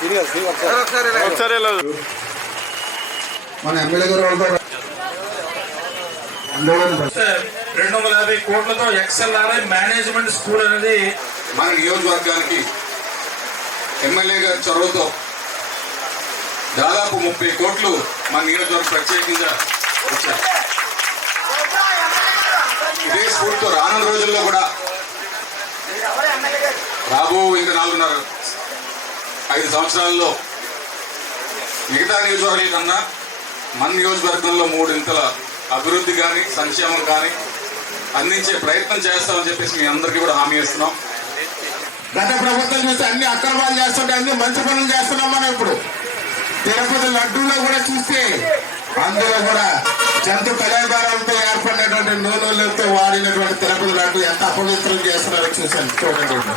ఒకసారి మన ఎమ్మెల్యే గారు. రెండు వందల యాభై కోట్లతో ఎక్స్ఎల్ఆర్ఐ మేనేజ్మెంట్ స్కూల్ అనేది మన నియోజకవర్గానికి ఎమ్మెల్యే గారి చొరవతో దాదాపు ముప్పై కోట్లు మన నియోజకవర్గం ప్రత్యేకంగా వచ్చారు ఇదే స్ఫూర్తితో రానున్న రోజుల్లో కూడా రాబో ఇంకా నాలుగున్నర ఐదు సంవత్సరాల్లో మిగతా నియోజకవర్గాల కన్నా మన నియోజకవర్గంలో మూడింతల అభివృద్ధి కానీ సంక్షేమం కానీ అందించే ప్రయత్నం చేస్తామని చెప్పేసి మీ అందరికీ కూడా హామీ ఇస్తున్నాం. గత ప్రభుత్వం చూస్తే అన్ని అక్రమాలు చేస్తుంటే అన్ని మంచి పనులు చేస్తున్నాం మనం ఇప్పుడు. తిరుపతి లడ్డూలో కూడా చూస్తే అందులో కూడా జంతు కళాభారంతో ఏర్పడినటువంటి నూనెలతో వాడినటువంటి తిరుపతి లడ్డు ఎంత అపవిత్రం చేస్తున్నారో చూశాను. చూడండి.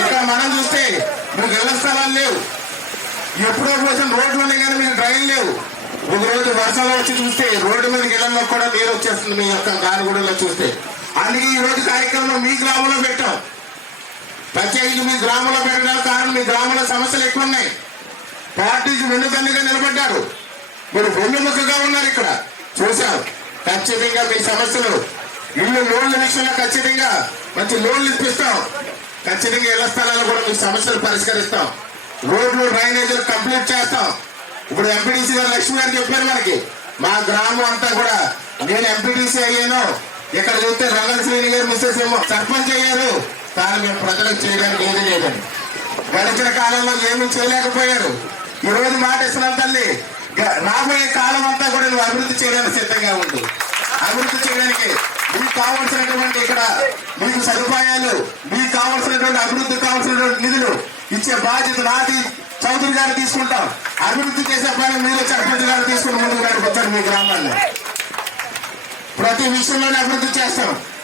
ఇక్కడ మనం చూస్తే మీకు ఇళ్ళ స్థలాలు లేవు. ఎప్పుడో కోసం రోడ్లు ఉన్నాయి కానీ మీకు డ్రైన్ లేవు. ఒకరోజు వర్షాలు వచ్చి చూస్తే రోడ్డు మీద వెళ్ళడం కూడా నీరు వచ్చేస్తుంది మీ యొక్క గానుగుడిలో చూస్తే. అందుకే ఈ రోజు కార్యక్రమం మీ గ్రామంలో పెట్టాం. ప్రత్యేకించి మీ గ్రామంలో పెట్టడానికి కారణం మీ గ్రామంలో సమస్యలు ఎక్కువ ఉన్నాయి. పార్టీకి వెన్నుదన్నుగా నిలబడ్డారు. మీరు వెన్నుముకగా ఉన్నారు ఇక్కడ. చూసాం ఖచ్చితంగా మీ సమస్యలు. ఇల్లు లోన్ల విషయంలో ఖచ్చితంగా మంచి లోన్లు ఇప్పిస్తాం. ఖచ్చితంగా ఇళ్ళ స్థలాలు కూడా మీ సమస్యలు పరిష్కరిస్తాం. రోడ్లు డ్రైనేజీలు కంప్లీట్ చేస్తాం. ఇప్పుడు ఎంపీడీసీ గారు లక్ష్మి గారు చెప్పారు మనకి మా గ్రామం అంతా కూడా నేను ఎంపీడీసీ అయ్యాను. ఇక్కడ చూస్తే రంగన శ్రేణి గారు మిస్సెస్ ఏమో సర్పంచ్ అయ్యారు. కానీ మేము ప్రజలకు చేయడానికి ఏది లేదండి. గడిచిన కాలంలో ఏమీ చేయలేకపోయారు. ఈరోజు మాట ఇస్తున్నాం తల్లి. రాబోయే కాలం అంతా కూడా నువ్వు అభివృద్ధి చేయడానికి సిద్ధంగా ఉండు. అభివృద్ధి చేయడానికి మీకు కావాల్సినటువంటి ఇక్కడ మీకు సదుపాయాలు కావాల్సినటువంటి అభివృద్ధి కావాల్సినటువంటి నిధులు ఇచ్చే బాధ్యత నాది. చౌదరి గారు తీసుకుంటాం. అభివృద్ధి చేసే పని మీరు సర్పంచ్ గారు తీసుకుని ముందుకు వచ్చారు మీ గ్రామాల్లో. ప్రతి విషయంలోనే అభివృద్ధి చేస్తాం.